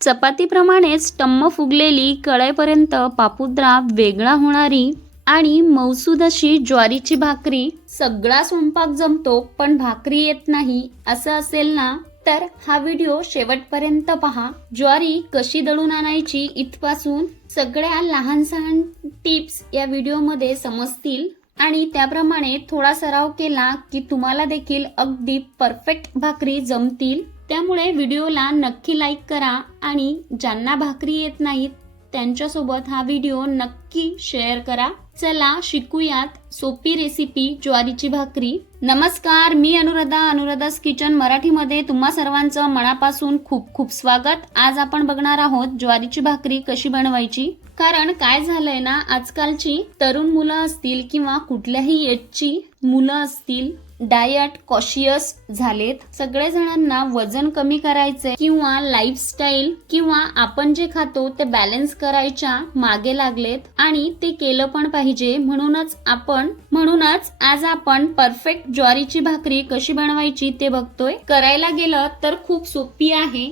चपातीप्रमाणेच टम्म फुगलेली कळेपर्यंत पापुद्रा वेगळा होणारी आणि मौसूद अशी ज्वारीची भाकरी सगळा स्वयंपाक जमतो पण भाकरी येत नाही असं असेल ना? तर हा व्हिडिओ शेवटपर्यंत पहा. ज्वारी कशी दळून आणायची इथपासून? सगळ्या लहान सहान टिप्स या व्हिडिओमध्ये समजतील. आणि त्याप्रमाणे थोडा सराव केला की तुम्हाला देखील अगदी परफेक्ट भाकरी जमतील. त्यामुळे व्हिडिओला नक्की लाईक करा आणि ज्यांना भाकरी येत नाहीत त्यांच्यासोबत हा व्हिडिओ नक्की शेअर करा. चला शिकूयात सोपी रेसिपी ज्वारीची भाकरी. नमस्कार मी अनुराधा अनुराधास किचन मराठीमध्ये तुम्हा सर्वांचं मनापासून खूप खूप स्वागत. आज आपण बघणार आहोत ज्वारीची भाकरी कशी बनवायची. कारण काय झालंय ना आजकालची तरुण मुलं असतील किंवा कुठल्याही एजची मुलं असतील डायट कॉशियस झालेत. सगळे जणांना वजन कमी करायचे किंवा लाईफस्टाईल किंवा आपण जे खातो ते बॅलन्स करायच्या मागे लागलेत आणि ते केलं पण पाहिजे. म्हणूनच आपण म्हणूनच आज आपण परफेक्ट ज्वारीची भाकरी कशी बनवायची ते बघतोय. करायला गेलं तर खूप सोपी आहे.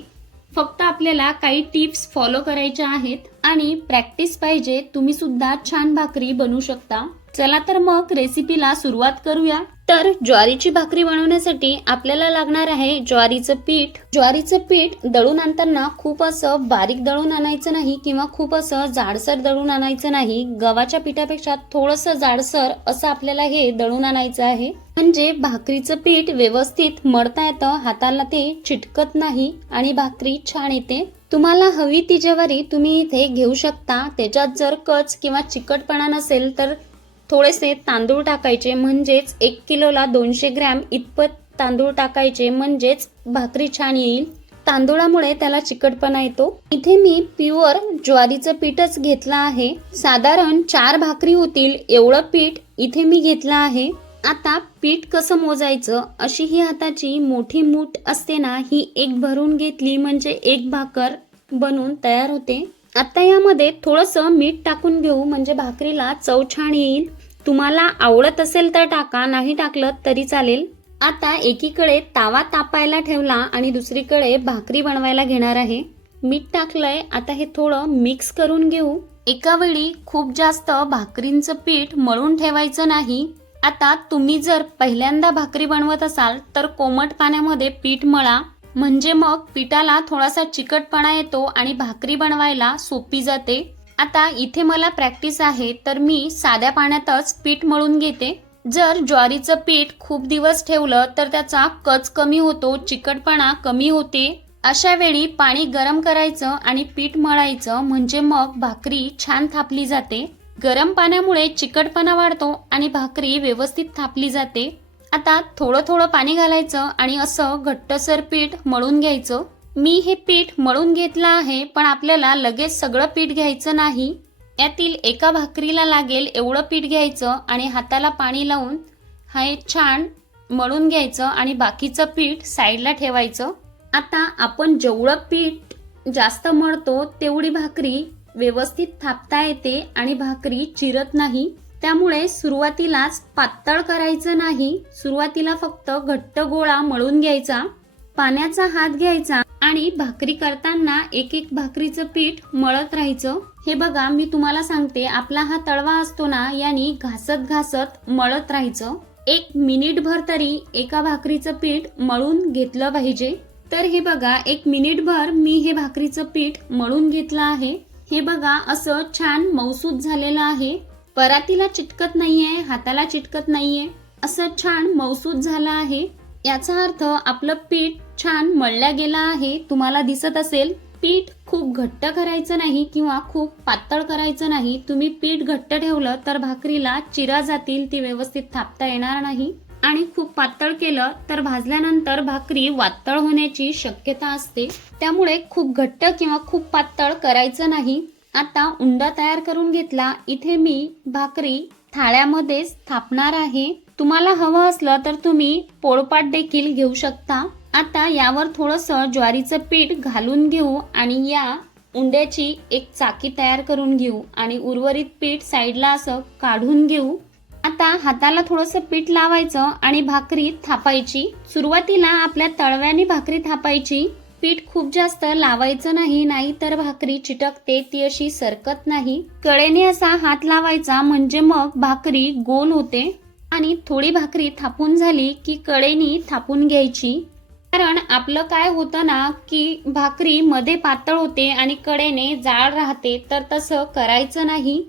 फक्त आपल्याला काही टिप्स फॉलो करायच्या आहेत आणि प्रॅक्टिस पाहिजे. तुम्ही सुद्धा छान भाकरी बनवू शकता. चला तर मग रेसिपीला सुरुवात करूया. तर ज्वारीची भाकरी बनवण्यासाठी आपल्याला लागणार आहे ज्वारीचं पीठ. ज्वारीचं पीठ दळून आणताना खूप असं बारीक दळून आणायचं नाही किंवा खूप असं जाडसर दळून आणायचं नाही. गव्हाच्या पिठापेक्षा थोडंसं जाडसर असं आपल्याला हे दळून आणायचं आहे. म्हणजे भाकरीचं पीठ व्यवस्थित मळता येतं हाताला ते चिटकत नाही आणि भाकरी छान येते. तुम्हाला हवी ती ज्वारी तुम्ही इथे घेऊ शकता. त्याच्यात जर कच किंवा चिकटपणा नसेल तर थोडेसे तांदूळ टाकायचे म्हणजेच एक किलोला दोनशे ग्रॅम इतपत तांदूळ टाकायचे म्हणजेच भाकरी छान येईल. तांदूळामुळे त्याला चिकटपणा येतो. इथे मी प्युअर ज्वारीचं पीठच घेतलं आहे. साधारण चार भाकरी होतील एवढं पीठ इथे मी घेतलं आहे. आता पीठ कसं मोजायचं? अशी ही हाताची मोठी मूठ असते ना ही एक भरून घेतली म्हणजे एक भाकर बनून तयार होते. आता यामध्ये थोडंसं मीठ टाकून घेऊ म्हणजे भाकरीला चव छान येईल. तुम्हाला आवडत असेल तर टाका नाही टाकलं तरी चालेल. आता एकीकडे तावा तापायला ठेवला आणि दुसरीकडे भाकरी बनवायला घेणार आहे. मीठ टाकलंय आता हे थोडं मिक्स करून घेऊ. एका वेळी खूप जास्त भाकरींचं पीठ मळून ठेवायचं नाही. आता तुम्ही जर पहिल्यांदा भाकरी बनवत असाल तर कोमट पाण्यामध्ये पीठ मळा. म्हणजे मग पिठाला थोडासा चिकटपणा येतो आणि भाकरी बनवायला सोपी जाते. आता इथे मला प्रॅक्टिस आहे तर मी साध्या पाण्यातच पीठ मळून घेते. जर ज्वारीचं पीठ खूप दिवस ठेवलं तर त्याचा कच कमी होतो चिकटपणा कमी होते. अशा वेळी पाणी गरम करायचं आणि पीठ मळायचं म्हणजे मग भाकरी छान थापली जाते. गरम पाण्यामुळे चिकटपणा वाढतो आणि भाकरी व्यवस्थित थापली जाते. आता थोडं थोडं पाणी घालायचं आणि असं घट्टसर पीठ मळून घ्यायचं. मी हे पीठ मळून घेतलं आहे पण आपल्याला लगेच सगळं पीठ घ्यायचं नाही. यातील एका भाकरीला लागेल एवढं पीठ घ्यायचं आणि हाताला पाणी लावून हे छान मळून घ्यायचं आणि बाकीचं पीठ साईडला ठेवायचं. आता आपण जेवढं पीठ जास्त मळतो तेवढी भाकरी व्यवस्थित थापता येते आणि भाकरी चिरत नाही. त्यामुळे सुरुवातीलाच पातळ करायचं नाही. सुरुवातीला फक्त घट्ट गोळा मळून घ्यायचा. पाण्याचा हात घ्यायचा. आणि भाकरी करताना एक एक भाकरीचं पीठ मळत राहायचं. हे बघा मी तुम्हाला सांगते आपला हा तळवा असतो ना यांनी घासत घासत मळत राहायचं. एक मिनिट भर तरी एका भाकरीचं पीठ मळून घेतलं पाहिजे. तर हे बघा एक मिनिट भर मी हे भाकरीचं पीठ मळून घेतलं आहे. हे बघा असं छान मौसूद झालेलं आहे. परातीला चिटकत नाहीये हाताला चिटकत नाहीये. असं छान मौसूद झालं आहे. याचा अर्थ आपलं पीठ छान मळल्या गेलं आहे तुम्हाला दिसत असेल पीठ खूप घट्ट करायचं नाही किंवा खूप पातळ करायचं नाही. तुम्ही पीठ घट्ट ठेवलं तर भाकरीला चिरा जातील ती व्यवस्थित थापता येणार नाही. आणि खूप पातळ केलं तर भाजल्यानंतर भाकरी वातळ होण्याची शक्यता असते. त्यामुळे खूप घट्ट किंवा खूप पातळ करायचं नाही. आता उंडा तयार करून घेतला. इथे मी भाकरी थाळ्यामध्येच थापणार आहे. तुम्हाला हवं असलं तर तुम्ही पोळपाट देखील घेऊ शकता. आता यावर थोडंसं ज्वारीचं पीठ घालून घेऊ आणि या उंड्याची एक चाकी तयार करून घेऊ आणि उर्वरित पीठ साईडला असं काढून घेऊ. आता हाताला थोडंसं पीठ लावायचं आणि भाकरी थापायची. सुरुवातीला आपल्या तळव्याने भाकरी थापायची. पीठ खूप जास्त लावायचं नाही नाही तर भाकरी चिटकते ती अशी सरकत नाही. कळेने असा हात लावायचा म्हणजे मग भाकरी गोल होते. आणि थोडी भाकरी थापून झाली की कडेनी थापून घ्यायची. कारण आपलं काय होतं ना की भाकरी मध्ये पातळ होते आणि कडेने जाड राहते तर तसं करायचं नाही.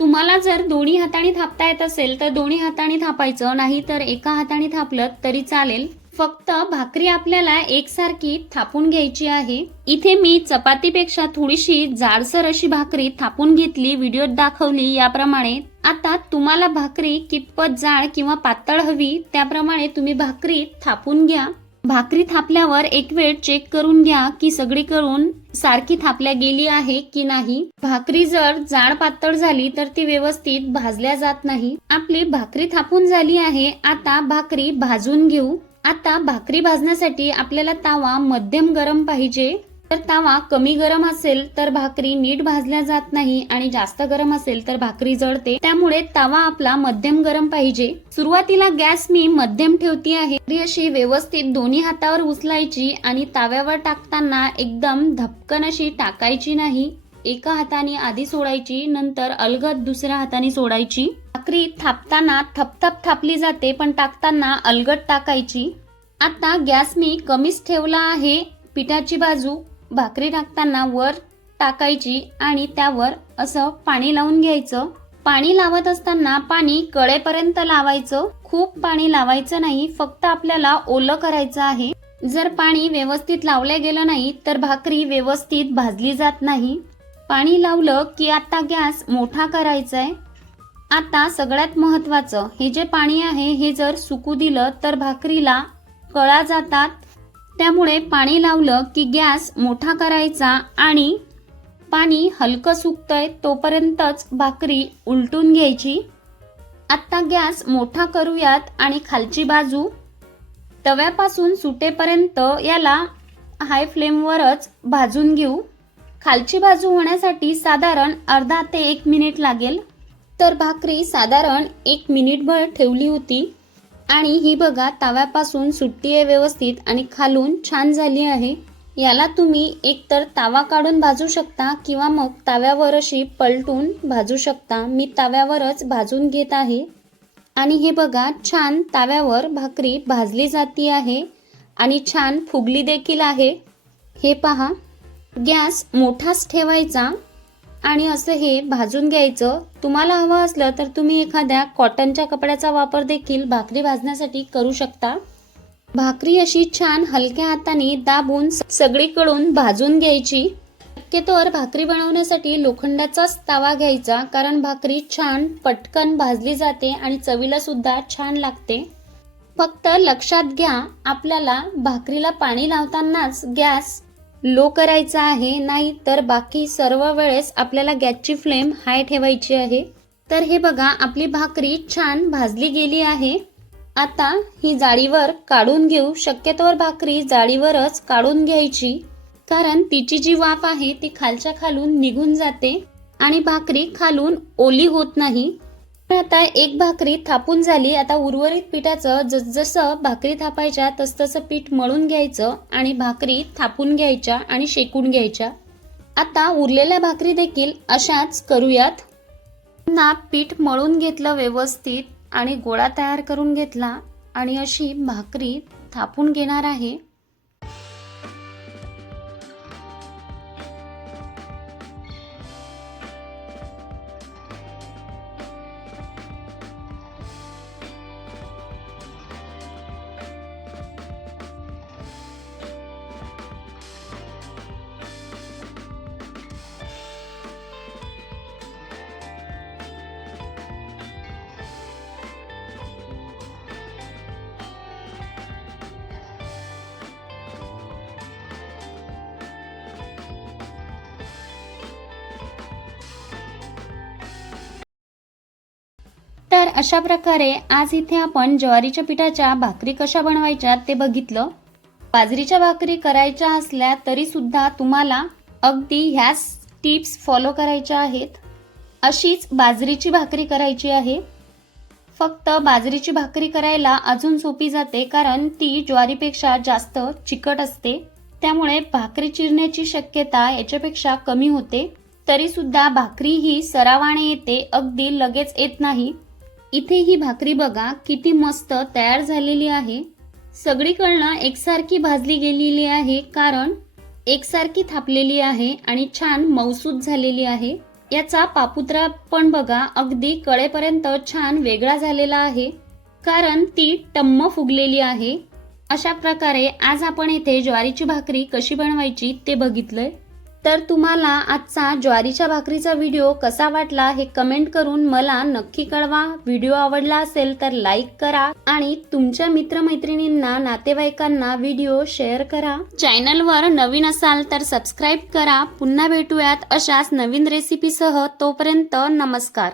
तुम्हाला जर दोन्ही हाताने थापता येत असेल तर दोन्ही हाताने थापायचं नाही तर एका हाताने थापलं तरी चालेल. फक्त भाकरी आपल्याला एकसारखी थापून घ्यायची आहे. इथे मी चपातीपेक्षा थोडीशी जाडसर अशी भाकरी थापून घेतली व्हिडिओत दाखवली याप्रमाणे. आता तुम्हाला भाकरी कितपत जाड किंवा पातळ हवी त्याप्रमाणे तुम्ही भाकरी थापून घ्या. भाकरी थापल्यावर एक वेळ चेक करून घ्या की सगळीकडून सारखी थापल्या गेली आहे की नाही. भाकरी जर जाड पातळ झाली तर ती व्यवस्थित भाजल्या जात नाही. आपली भाकरी थापून झाली आहे आता भाकरी भाजून घेऊ. आता भाकरी भाजण्यासाठी आपल्याला तावा मध्यम गरम पाहिजे. तर तावा कमी गरम असेल तर भाकरी नीट भाजल्या जात नाही आणि जास्त गरम असेल तर भाकरी जळते. त्यामुळे तावा आपला मध्यम गरम पाहिजे. सुरुवातीला गॅस मी मध्यम ठेवती आहे. अशी व्यवस्थित दोन्ही हातावर उचलायची आणि ताव्यावर टाकताना एकदम धपकन अशी टाकायची नाही. एका हाताने आधी सोडायची नंतर अलगद दुसऱ्या हाताने सोडायची. भाकरी थापताना थपथप थापली जाते पण टाकताना अलगट टाकायची. आता गॅस मी कमीच ठेवला आहे. पिठाची बाजू भाकरी टाकताना वर टाकायची आणि त्यावर असं पाणी लावून घ्यायचं. पाणी लावत असताना पाणी कळेपर्यंत लावायचं. खूप पाणी लावायचं नाही फक्त आपल्याला ओलं करायचं आहे. जर पाणी व्यवस्थित लावलं गेलं नाही तर भाकरी व्यवस्थित भाजली जात नाही. पाणी लावलं की आता गॅस मोठा करायचा आहे आता सगळ्यात महत्त्वाचं हे जे पाणी आहे हे जर सुकू दिलं तर भाकरीला कळा जातात. त्यामुळे पाणी लावलं की गॅस मोठा करायचा आणि पाणी हलकं सुकतंय तोपर्यंतच भाकरी उलटून घ्यायची. आत्ता गॅस मोठा करूयात आणि खालची बाजू तव्यापासून सुटेपर्यंत याला हाय फ्लेमवरच भाजून घेऊ. खालची बाजू होण्यासाठी साधारण अर्धा ते एक मिनिट लागेल. तर भाकरी साधारण एक मिनिटभर ठेवली होती. आणि ही बघा तव्यापासून सुट्टी आहे व्यवस्थित आणि खालून छान झाली आहे. याला तुम्ही एकतर तावा काढून भाजू शकता किंवा मग ताव्यावर अशी पलटून भाजू शकता. मी ताव्यावरच भाजून घेत आहे. आणि हे बघा छान ताव्यावर भाकरी भाजली जाती आहे आणि छान फुगली देखील आहे. हे पहा गॅस मोठाच ठेवायचा. आणि असं हे भाजून घ्यायचं. तुम्हाला हवं असलं तर तुम्ही एखाद्या कॉटनच्या कपड्याचा वापर देखील भाकरी भाजण्यासाठी करू शकता. भाकरी अशी छान हलक्या हाताने दाबून सगळीकडून भाजून घ्यायची. शक्यतोवर भाकरी बनवण्यासाठी लोखंडाचाच तावा घ्यायचा कारण भाकरी छान पटकन भाजली जाते आणि चवीला सुद्धा छान लागते. फक्त लक्षात घ्या आपल्याला भाकरीला पाणी लावतानाच गॅस लो करायचा आहे नाही तर बाकी सर्व वेळेस आपल्याला गॅसची फ्लेम हाय ठेवायची आहे. तर हे बघा आपली भाकरी छान भाजली गेली आहे. आता ही जाळीवर काढून घेऊ. शक्यतोवर भाकरी जाळीवरच काढून घ्यायची. कारण तिची जी वाफ आहे ती खालच्या खालून निघून जाते आणि भाकरी खालून ओली होत नाही. आता एक भाकरी थापून झाली. आता उर्वरित पिठाचं जसजसं भाकरी थापायच्या तसतसं पीठ मळून घ्यायचं आणि भाकरी थापून घ्यायच्या आणि शेकून घ्यायच्या. आता उरलेल्या भाकरी देखील अशाच करूयात. ना पीठ मळून घेतलं व्यवस्थित आणि गोळा तयार करून घेतला आणि अशी भाकरी थापून घेणार आहे. अशा प्रकारे आज इथे आपण ज्वारीच्या पिठाच्या भाकरी कशा बनवायच्या ते बघितलं. बाजरीच्या भाकरी करायच्या असल्या तरी सुद्धा तुम्हाला अगदी ह्याच टिप्स फॉलो करायच्या आहेत. अशीच बाजरीची भाकरी करायची आहे. फक्त बाजरीची भाकरी करायला अजून सोपी जाते कारण ती ज्वारीपेक्षा जास्त चिकट असते. त्यामुळे भाकरी चिरण्याची शक्यता याच्यापेक्षा कमी होते. तरी सुद्धा भाकरी ही सरावाने येते अगदी लगेच येत नाही. इथे ही भाकरी बघा किती मस्त तयार झालेली आहे. सगळीकडनं एकसारखी भाजली गेलेली आहे कारण एकसारखी थापलेली आहे आणि छान मौसूद झालेली आहे. याचा पापुत्रा पण बघा अगदी कळेपर्यंत छान वेगळा झालेला आहे कारण ती टम्म फुगलेली आहे. अशा प्रकारे आज आपण येथे ज्वारीची भाकरी कशी बनवायची ते बघितलंय. तर तुम्हाला आजचा ज्वारीच्या भाकरीचा व्हिडिओ कसा वाटला हे कमेंट करून मला नक्की कळवा. व्हिडिओ आवडला असेल तर लाईक करा आणि तुमच्या मित्रमैत्रिणींना नातेवाईकांना व्हिडिओ शेअर करा. चॅनलवर नवीन असाल तर सबस्क्राईब करा. पुन्हा भेटूयात अशाच नवीन रेसिपीसह. तोपर्यंत नमस्कार.